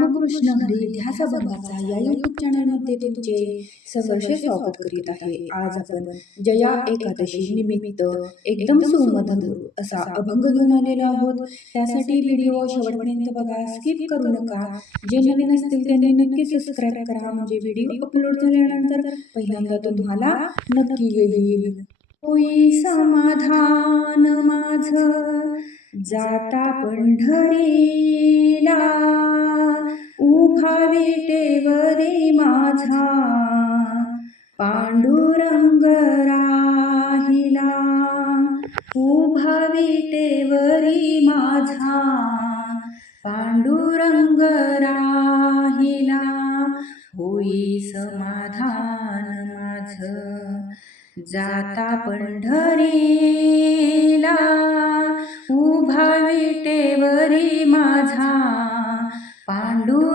रामकृष्ण हरी इतिहास भंगाचा या युट्यूब चॅनलमध्ये तुमचे सहर्ष स्वागत करीत आहे. आज आपण जया एकादशी निमित्त एकदम सुमधुर असा अभंग घेऊन आलेलो आहोत. त्यासाठी व्हिडिओ शेवटपर्यंत बघा. स्किप करू नका. जे नवीन असतील त्यांनी नक्की सबस्क्राईब करा. म्हणजे व्हिडिओ अपलोड झाल्यानंतर पहिल्यांदा तुम्हाला नक्की येईल. होई समाधान माझ. जाता पंढरीला. उभा विटेवरी माझा. पांडुरंग राहिला. उभा विटेवरी माझा. पांडुरंग राहिला. होई समाधान माझ. जाता पंढरीला. उभा विटेवरी माझा.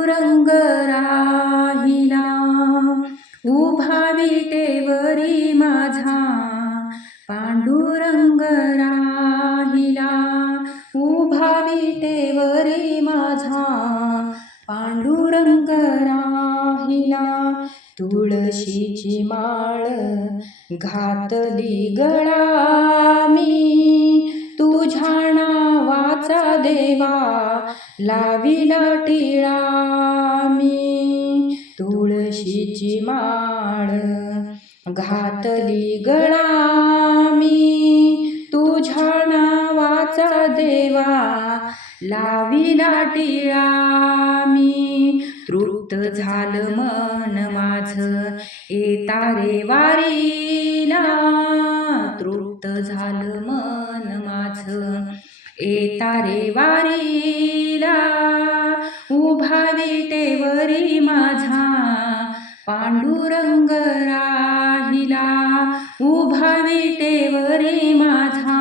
रंग राहिला उभावी विटेवरी माझा पांडुरंग राहिला उभावी विटेवरी माझा पांडुरंग राहिला तुळशीची माळ घातली गळा मी. लाविला टिळा मी तुळशीची माळ घातली गळा मी. तुझ्या नावाचा देवा लाविला टिळा मी. तृप्त झालं मन माझं येतारे वारीला. तृप्त झालं मन येतारे वारीला उभा विटेवरी माझा. पांडुरंग राहिला उभा विटेवरी माझा.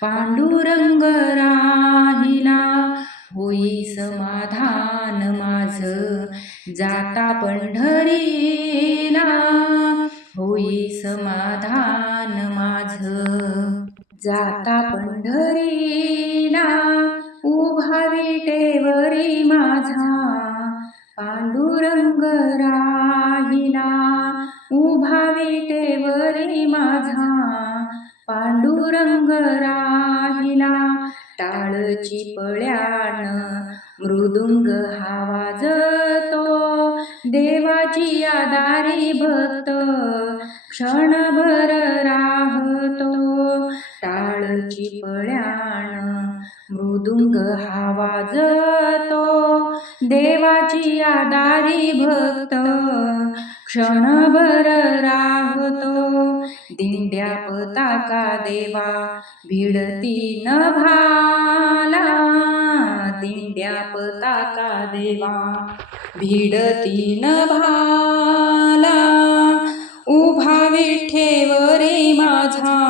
पांडुरंग राहिला होई समाधान माझ. जाता पंढरीला होई समाधान माझ. जाता पंढरीला उभा विटेवरी माझा पांडुरंग राहिला. उभा विटेवरी माझा पांडुरंग राहिला. टाळची पळ्यान मृदुंग हा वाजतो देवाची आदारी भक्त क्षणभर पळ्याण मृदुंग हा वाजतो. देवाची आदारी भक्त क्षणभर राहतो. दिंड्या पताका देवा भिडती न भाला. दिंड्या पताका देवा भिडती न भाला. उभा विठेवरी माझा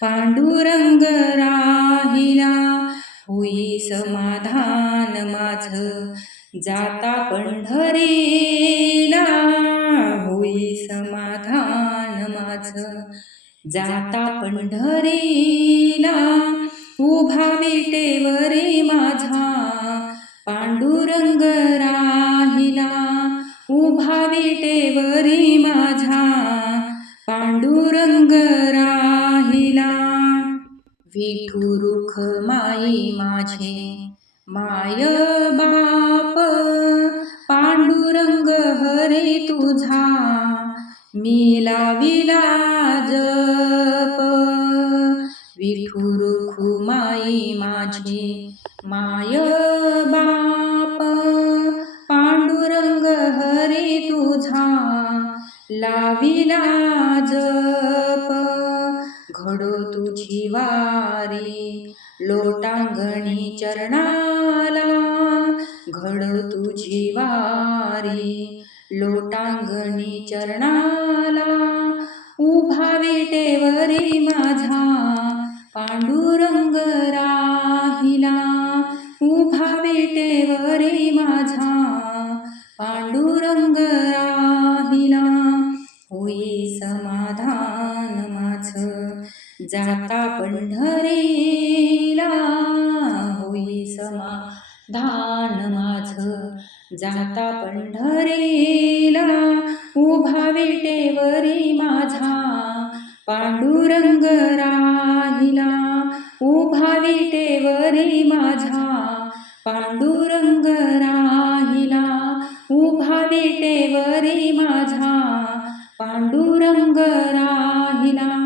पांडुरंग राहिला. होई समाधान माझ. जाता पंढरीला. होई समाधान माझ. जाता पंढरीला. उभा विटेवरी माझा. पांडुरंग राहिला. उभा विटेवरी माझा. विठू माई माझे. माय बाप पांडुरंग हरे तुझा. मी लाविला जप. विठू माई माझे. माय बाप पांडुरंग हरे तुझा. लाविला जप. घडो तुझी वारी. लोटांगणी चरणाला घडो तुझी वारी. लोटांगणी चरणाला उभा विटेवरी जाता पंढरीला होई समाधान माझ. जाता पंढरीला उभा विटेवरी माझा. पांडुरंग राहिला उभा विटेवरी माझा. पांडुरंग राहिला उभा विटेवरी माझा. पांडुरंग राहिला